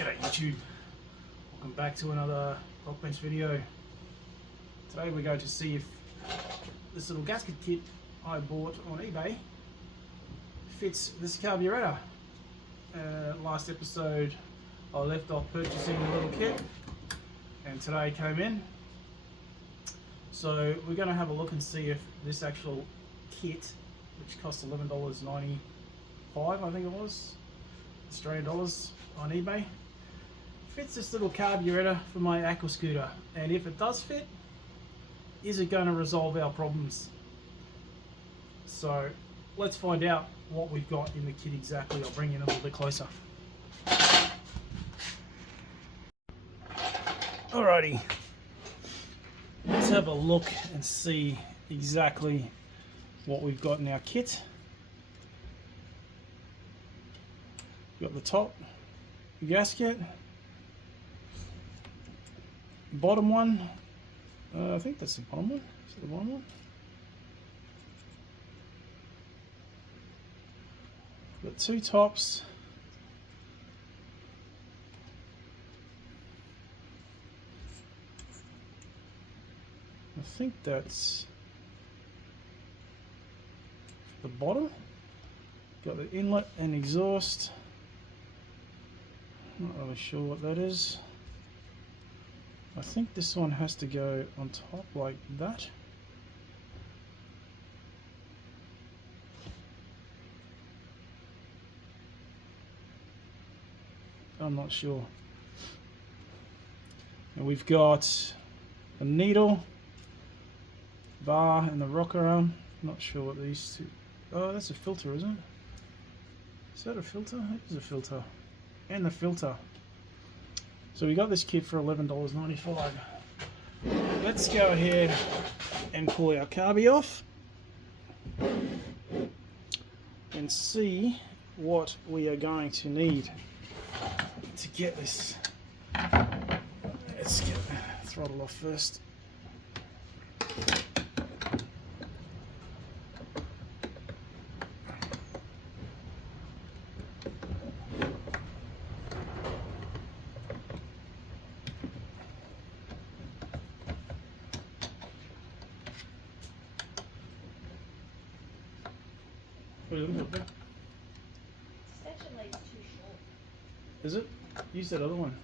G'day YouTube, welcome back to another rock bench video. Today we're going to see if this little gasket kit I bought on eBay fits this carburetor. Last episode I left off purchasing the little kit and today came in. So we're going to have a look and see if this actual kit, which cost $11.95 I think it was, Australian dollars on eBay, fits this little carburetor for my Aquascooter. And if it does fit, is it going to resolve our problems? So let's find out what we've got in the kit exactly. I'll bring you in a little bit closer. Alrighty, let's have a look and see exactly what we've got in our kit. We've got the top gasket, bottom one, I think that's the bottom one. Is it the bottom one? We've got two tops, I think that's the bottom. Got the inlet and exhaust. Not really sure what that is. I think this one has to go on top like that. I'm not sure. And we've got a needle, bar, and the rocker arm. Not sure what these two. Oh, that's a filter, isn't it? Is that a filter? It is a filter. And the filter. So we got this kit for $11.95. Let's go ahead and pull our Carby off and see what we are going to need to get this. Let's get the throttle off first. What are you looking at? Section lead's too short. Is it? Use that other one.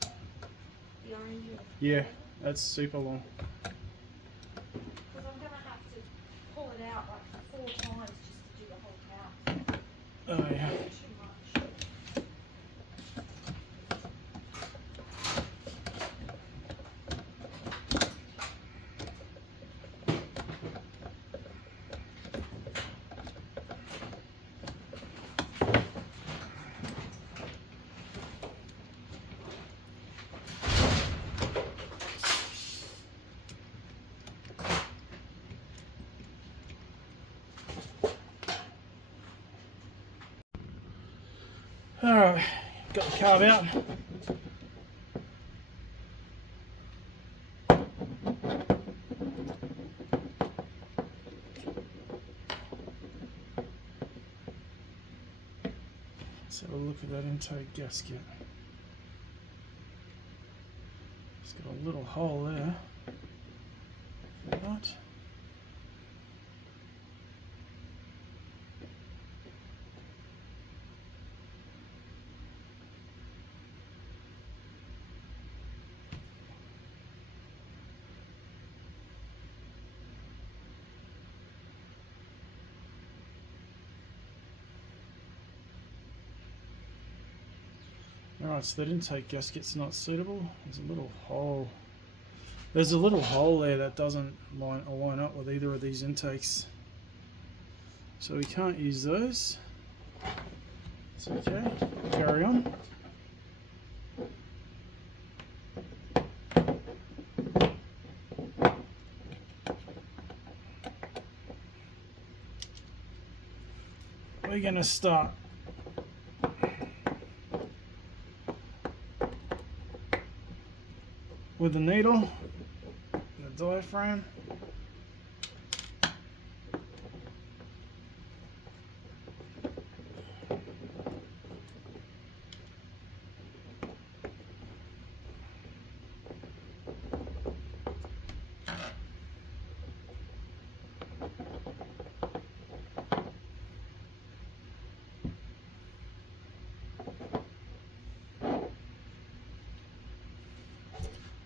The orange one. Yeah, that's super long. Because I'm going to have to pull it out like 4 times just to do the whole house. Oh yeah. Too much. Alright, got the carb out. Let's have a look at that intake gasket. It's got a little hole there. For that. Alright, so that intake gasket's not suitable. There's a little hole. There's a little hole there that doesn't line up with either of these intakes. So we can't use those. It's okay. Carry on. We're going to start with the needle, the diaphragm,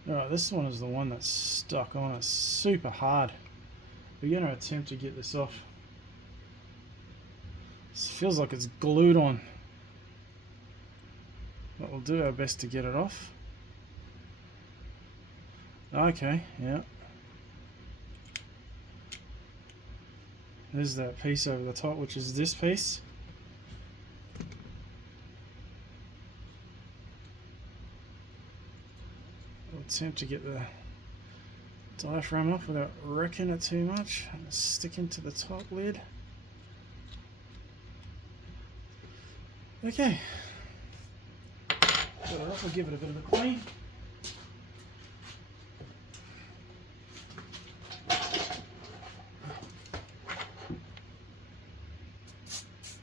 Alright, this one is the one that's stuck on. It's super hard. We're going to attempt to get this off. This feels like it's glued on. But we'll do our best to get it off. Okay, yeah. There's that piece over the top, which is this piece. I'll attempt to get the diaphragm off without wrecking it too much. Stick into the top lid. Okay. Got it off, we'll give it a bit of a clean.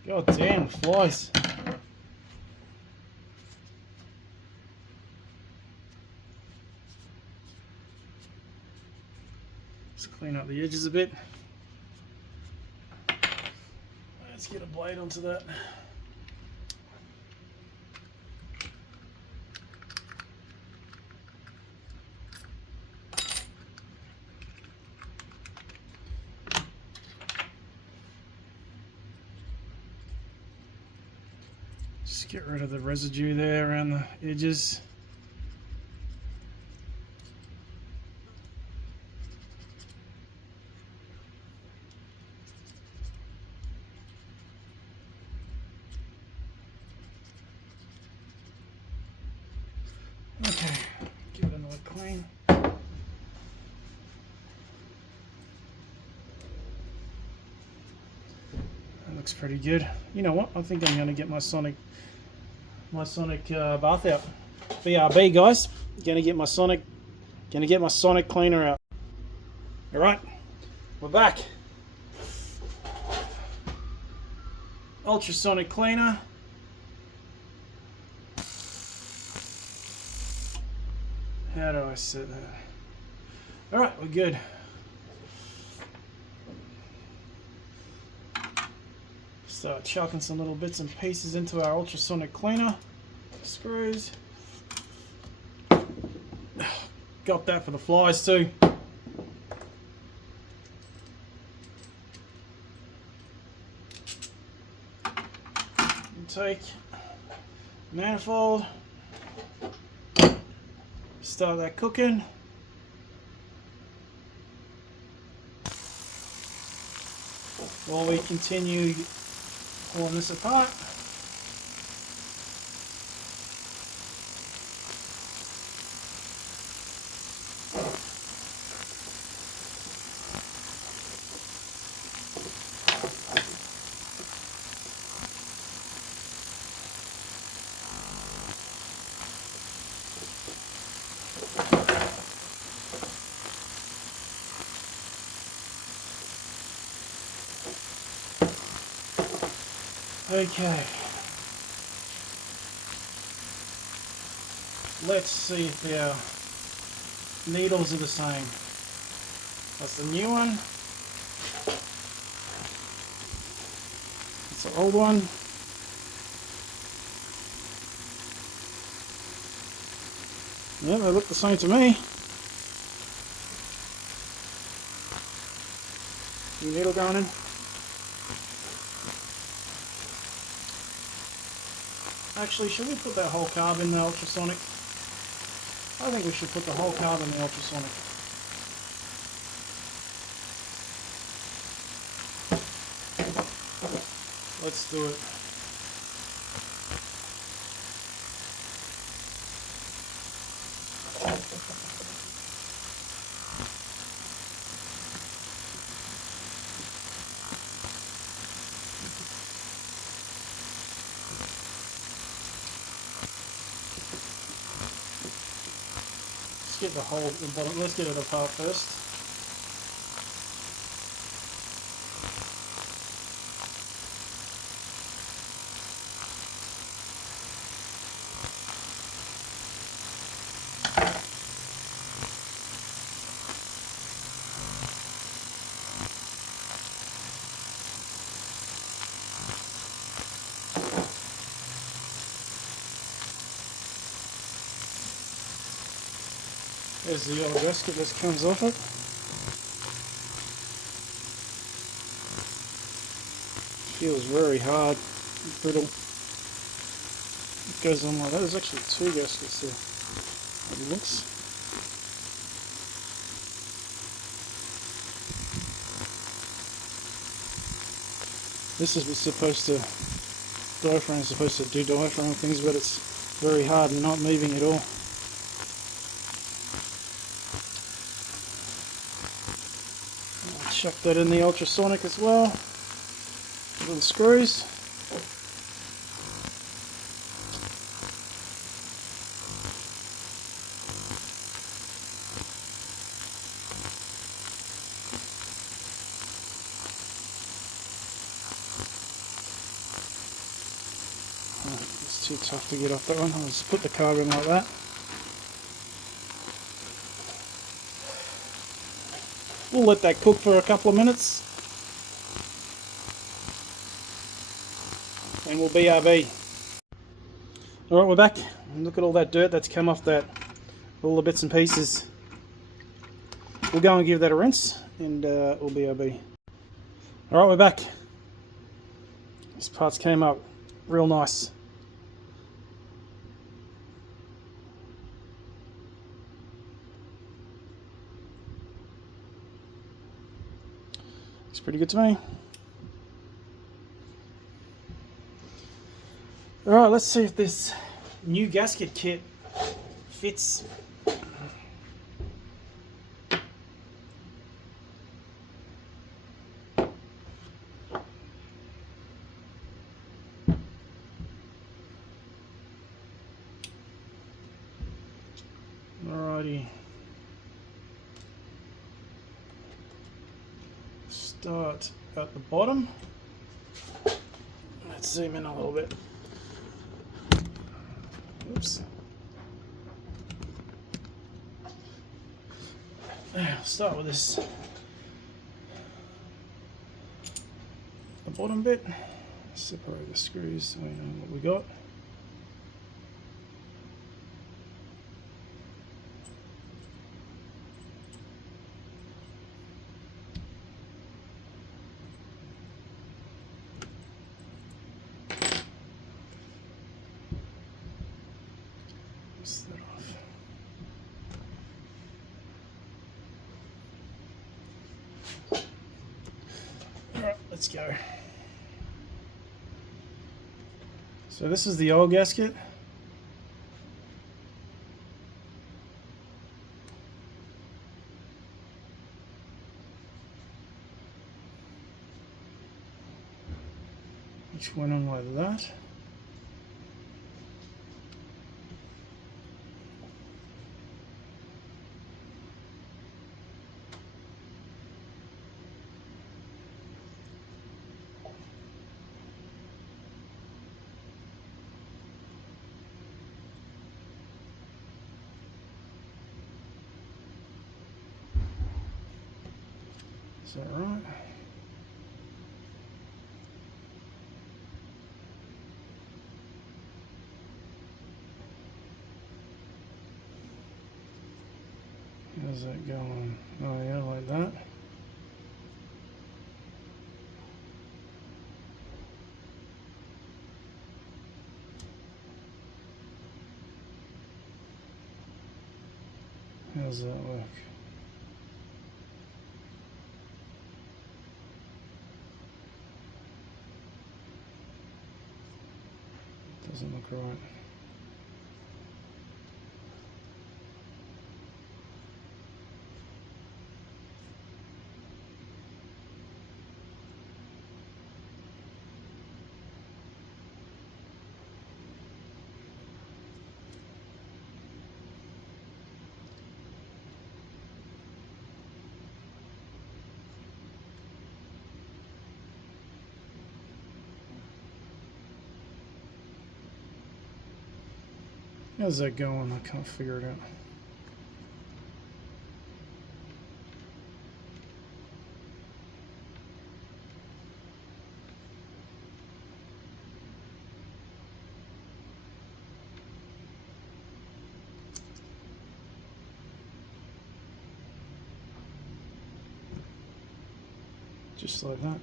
God damn, flies. Just clean up the edges a bit. Let's get a blade onto that. Just get rid of the residue there around the edges. Okay, give it another clean. That looks pretty good. You know what? I think I'm going to get my Sonic bath out. BRB, guys. Gonna get my Sonic cleaner out. All right, we're back. Ultrasonic cleaner. How do I set that? All right, we're good. Start chucking some little bits and pieces into our ultrasonic cleaner. Screws. Got that for the flies too. Take manifold. Start that cooking. While we continue pulling this apart. Okay, let's see if our needles are the same. That's the new one. That's the old one. Yeah, they look the same to me. New needle going in. Actually, should we put that whole carb in the ultrasonic? I think we should put the whole carb in the ultrasonic. Let's do it. Let's get the bottom, let's get it apart first. There's the old gasket that comes off it. Feels very hard, brittle. It goes on like that. There's actually two gaskets there. It looks. This is supposed to, diaphragm is supposed to do diaphragm things, but it's very hard and not moving at all. I'll chuck that in the ultrasonic as well. Little screws. It's too tough to get off that one. I'll just put the carb in like that. We'll let that cook for a couple of minutes. And we'll BRB. Alright, we're back. Look at all that dirt that's come off that. All the bits and pieces. We'll go and give that a rinse and we'll BRB. Alright, we're back. These parts came up real nice. Looks pretty good to me. Alright, let's see if this new gasket kit fits. Alrighty. Start at the bottom. Let's zoom in a little bit. Oops. I'll start with this. The bottom bit. Separate the screws so we know what we got. That off. Alright, let's go. So this is the old gasket. Which went on like that. Is that right? How's that going? Oh yeah, like that. How's that work? Doesn't look right. How's that going? I can't figure it out. just like that.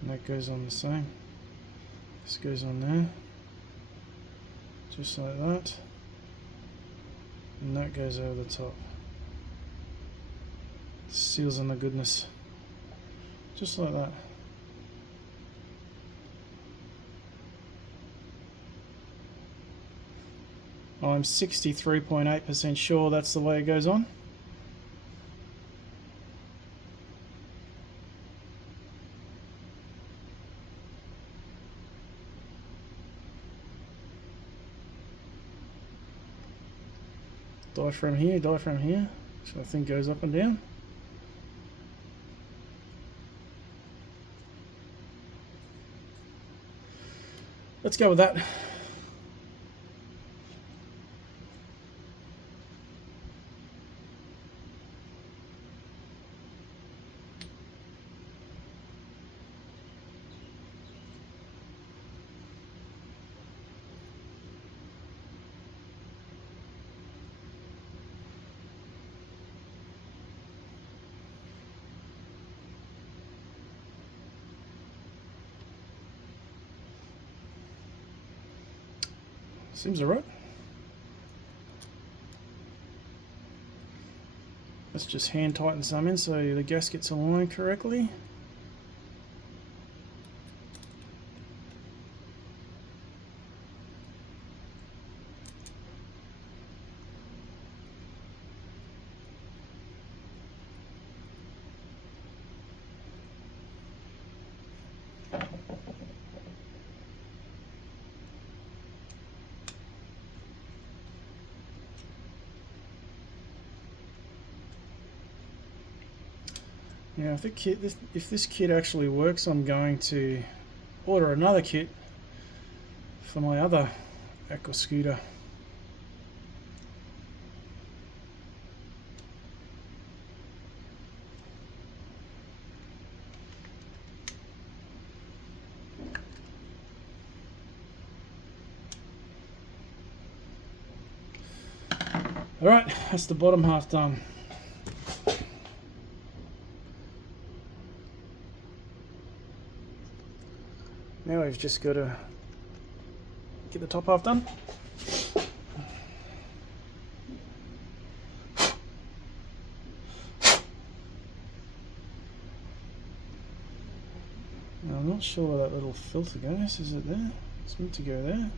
And that goes on the same. This goes on there, just like that, and that goes over the top. Seals on the goodness, just like that. I'm 63.8% sure that's the way it goes on. Diaphragm here, so I think goes up and down. Let's go with that. Seems alright. Let's just hand tighten some in so the gasket's aligned correctly. Now, if this kit actually works, I'm going to order another kit for my other Aquascooter. Alright, that's the bottom half done. Now we've just got to get the top half done. Now I'm not sure where that little filter goes. Is it there? It's meant to go there.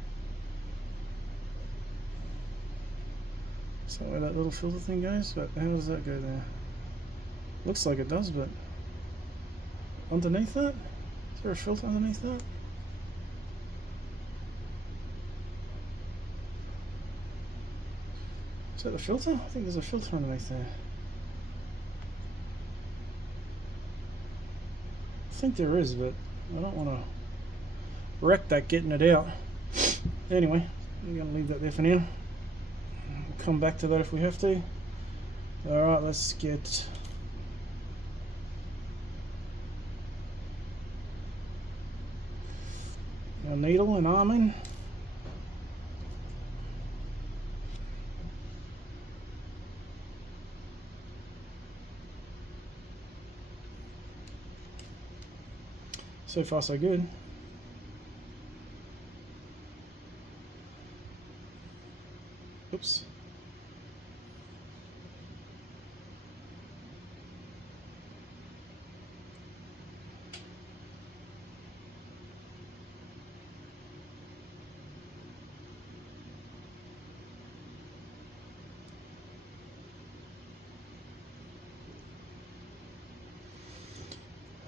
Is that where that little filter thing goes? But how does that go there? Looks like it does, but underneath that? Is there a filter underneath that? Is that the filter? I think there's a filter underneath there. I think there is, but I don't want to wreck that getting it out. Anyway, I'm going to leave that there for now. We'll come back to that if we have to. Alright, let's get a needle and arm in. So far so good. Oops.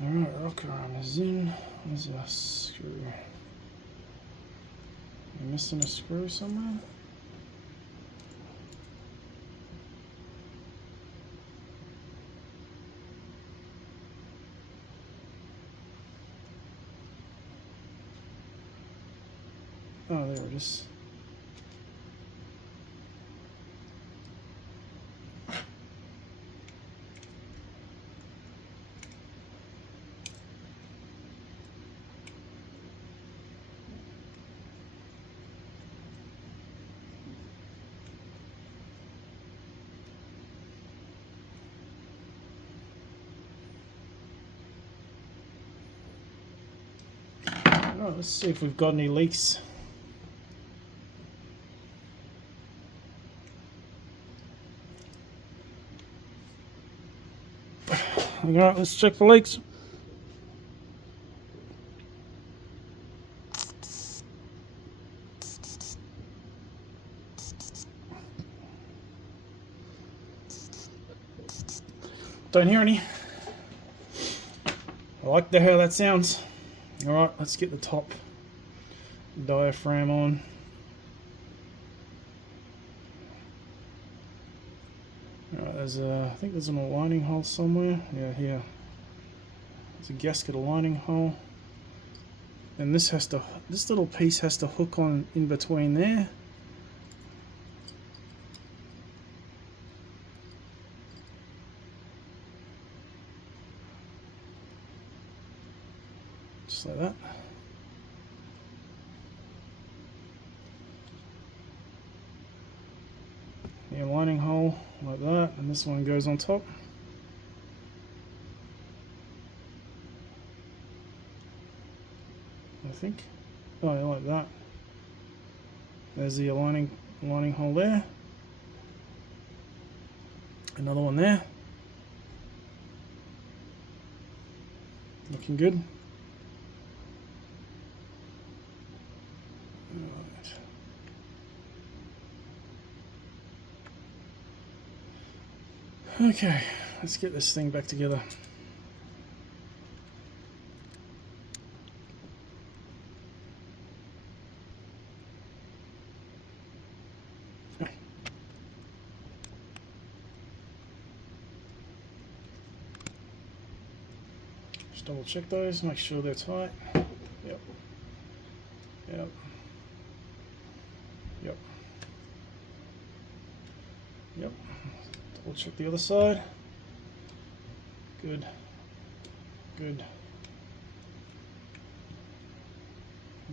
Alright, rocker arm is in. There's a screw. Am I missing a screw somewhere? Oh, there it is. Right, let's see if we've got any leaks. Alright, let's check for leaks. Don't hear any. I like how that sounds. Alright, let's get the top diaphragm on. Alright, there's a, I think there's an aligning hole somewhere. Yeah, here. There's a gasket aligning hole. And this little piece has to hook on in between there. Just like that. The aligning hole like that, and this one goes on top. I think. Oh, yeah, like that. There's the aligning hole there. Another one there. Looking good. Okay, let's get this thing back together. Just double check those, make sure they're tight. Yep. Yep. Yep. Yep. Double check the other side. Good. Good.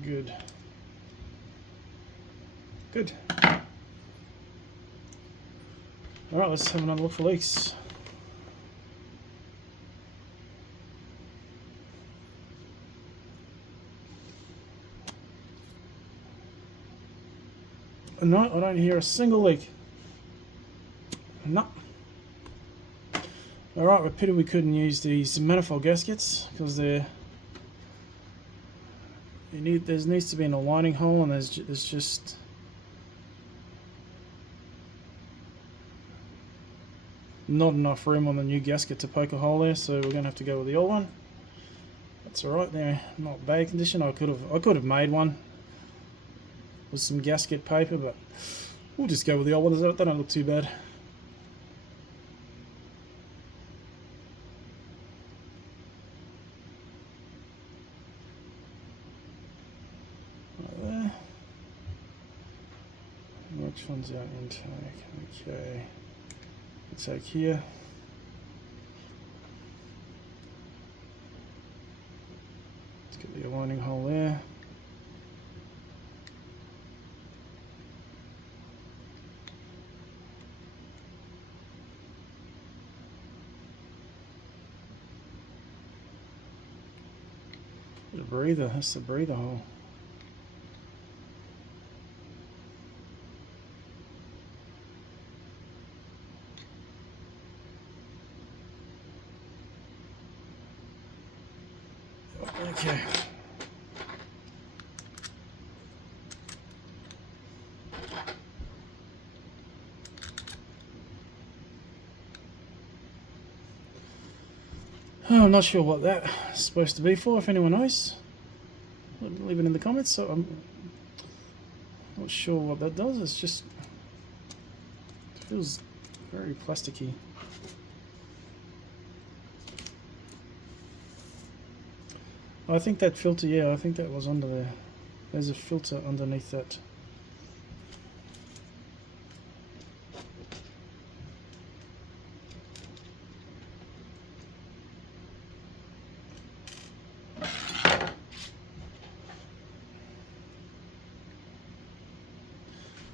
Good. Good. Alright, let's have another look for leaks. No, I don't hear a single leak. No. Alright, we're pity we couldn't use these manifold gaskets because there needs to be an aligning hole, and there's just not enough room on the new gasket to poke a hole there, so we're going to have to go with the old one. That's alright, they're not bad condition. I could have made one with some gasket paper, but we'll just go with the old ones. They don't look too bad. Right there. Which one's our intake? Okay. Intake here. Let's get the aligning hole there. The breather, that's the breather hole. Okay. I'm not sure what that's supposed to be for. If anyone knows, leave it in the comments. So I'm not sure what that does. It's just, it feels very plasticky. I think that filter, yeah, I think that was under there. There's a filter underneath that.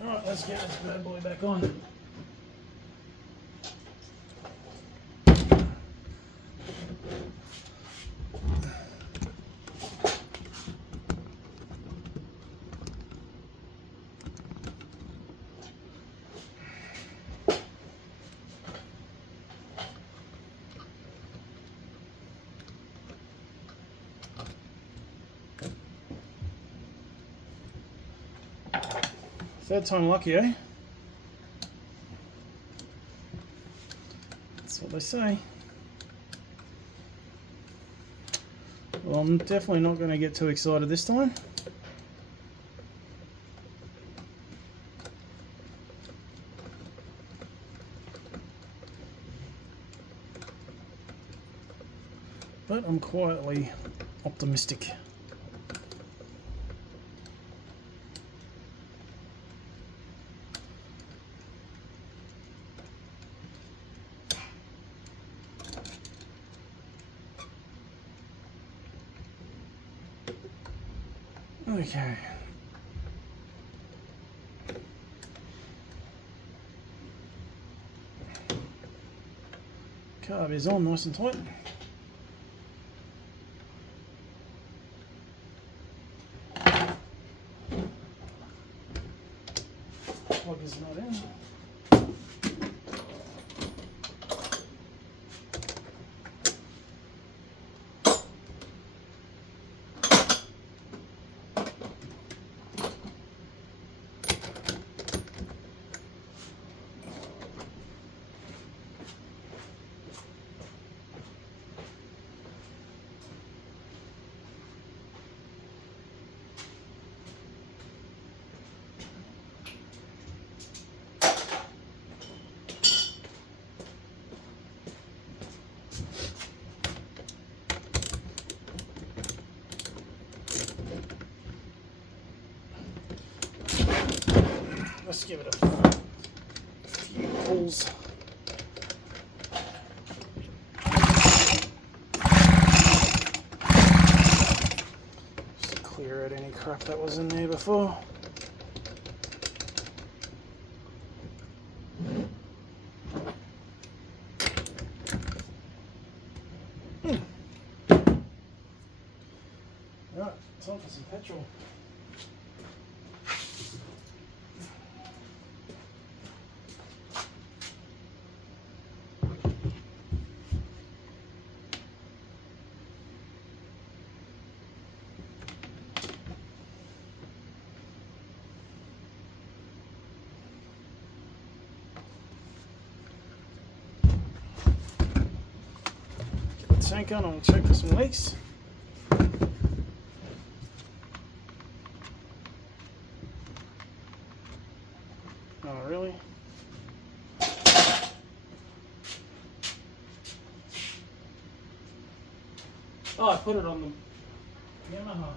Alright, let's get this bad boy back on. Third time lucky, eh? That's what they say. Well, I'm definitely not going to get too excited this time. But I'm quietly optimistic. Okay. Carb is on nice and tight. Plug is not in. Let's give it a few pulls. Just to clear out any crap that was in there before. Right, time for some petrol. Tank on, I'll check for some leaks. Oh, really? Oh, I put it on the Yamaha.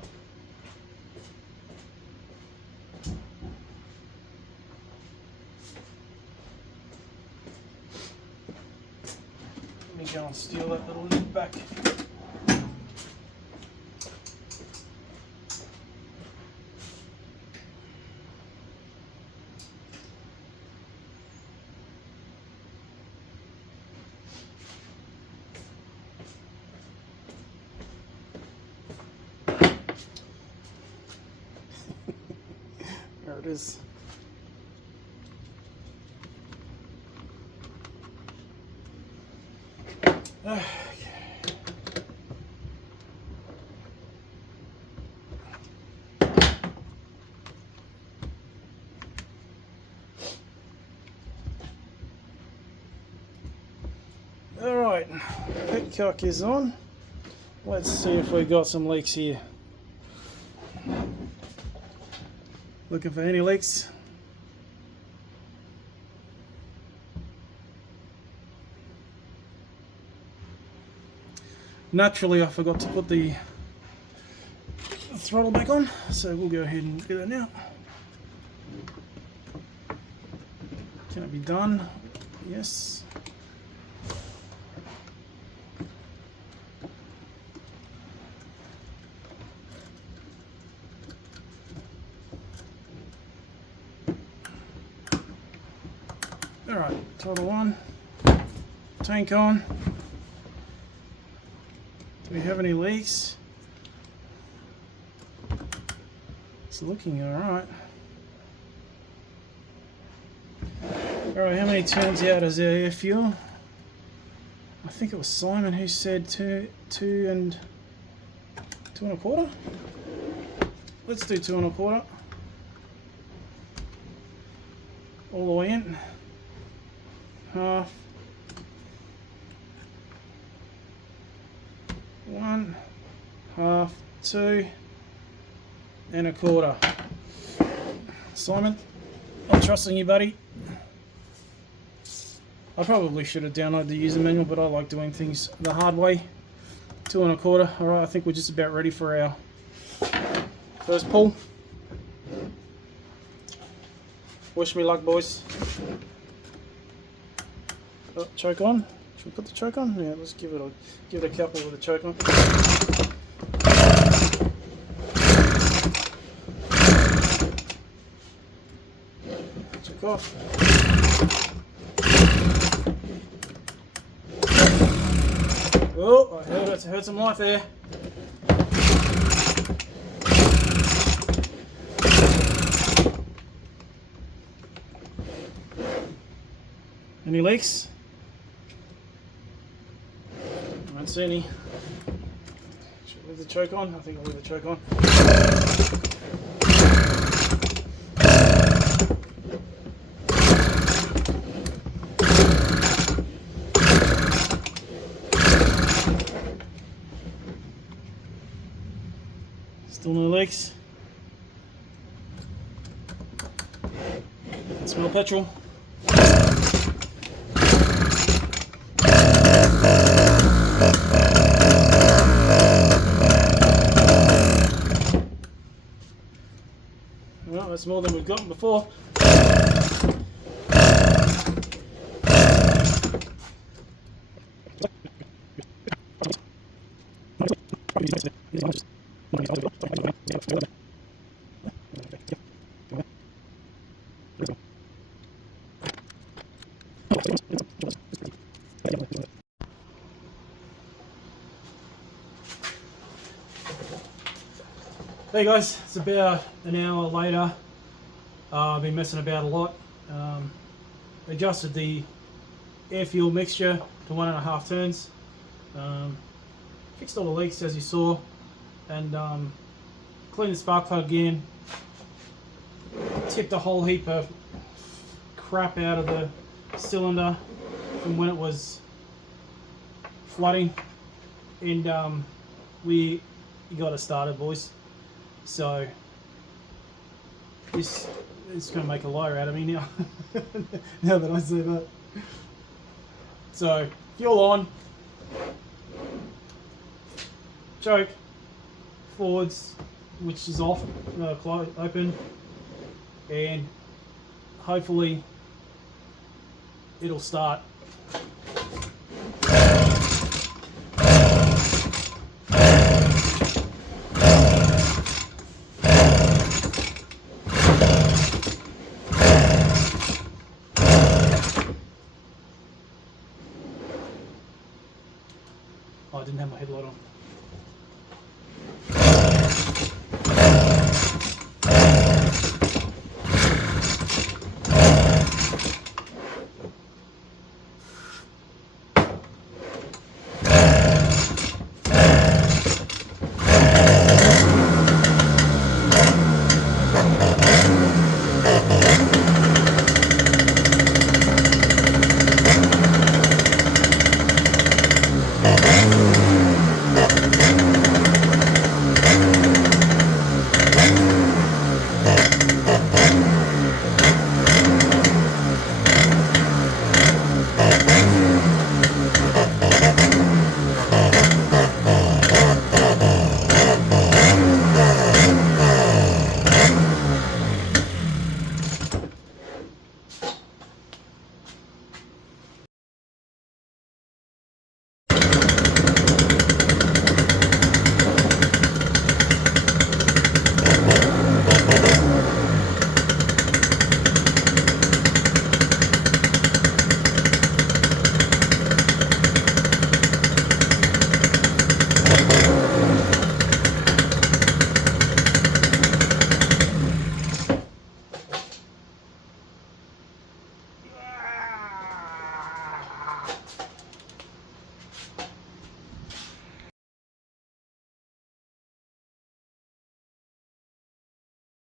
Let me go and steal that little lid back. There it is. Okay. All right, petcock is on. Let's see if we got some leaks here. Looking for any leaks? Naturally, I forgot to put the throttle back on, so we'll go ahead and do that now. Can it be done? Yes. Alright, throttle on, tank on. Do we have any leaks? It's looking alright. Alright, how many turns out is there air fuel? I think it was Simon who said two and a quarter. Let's do 2 1/4. all the way in. Half. 1, half, 2, and a quarter. Simon, I'm trusting you, buddy. I probably should have downloaded the user manual, but I like doing things the hard way. 2 1/4. Alright, I think we're just about ready for our first pull. Wish me luck, boys. Oh, choke on. Should we put the choke on? Yeah, let's give it a couple with the choke on. Choke off. Oh, I heard some life there. Any leaks? I don't see any. Should I leave the choke on? I think I'll leave the choke on. Still no leaks. I smell petrol. Well, that's more than we've gotten before. Hey guys, it's about an hour later. I've been messing about a lot. Adjusted the air fuel mixture to 1.5 turns. Fixed all the leaks as you saw, and cleaned the spark plug again. Tipped a whole heap of crap out of the cylinder from when it was flooding, and we got it started, boys. So this is going to make a liar out of me now. Now that I say that. So fuel on, choke forwards, which is off, open, and hopefully it'll start. Oh, I didn't have my headlight on.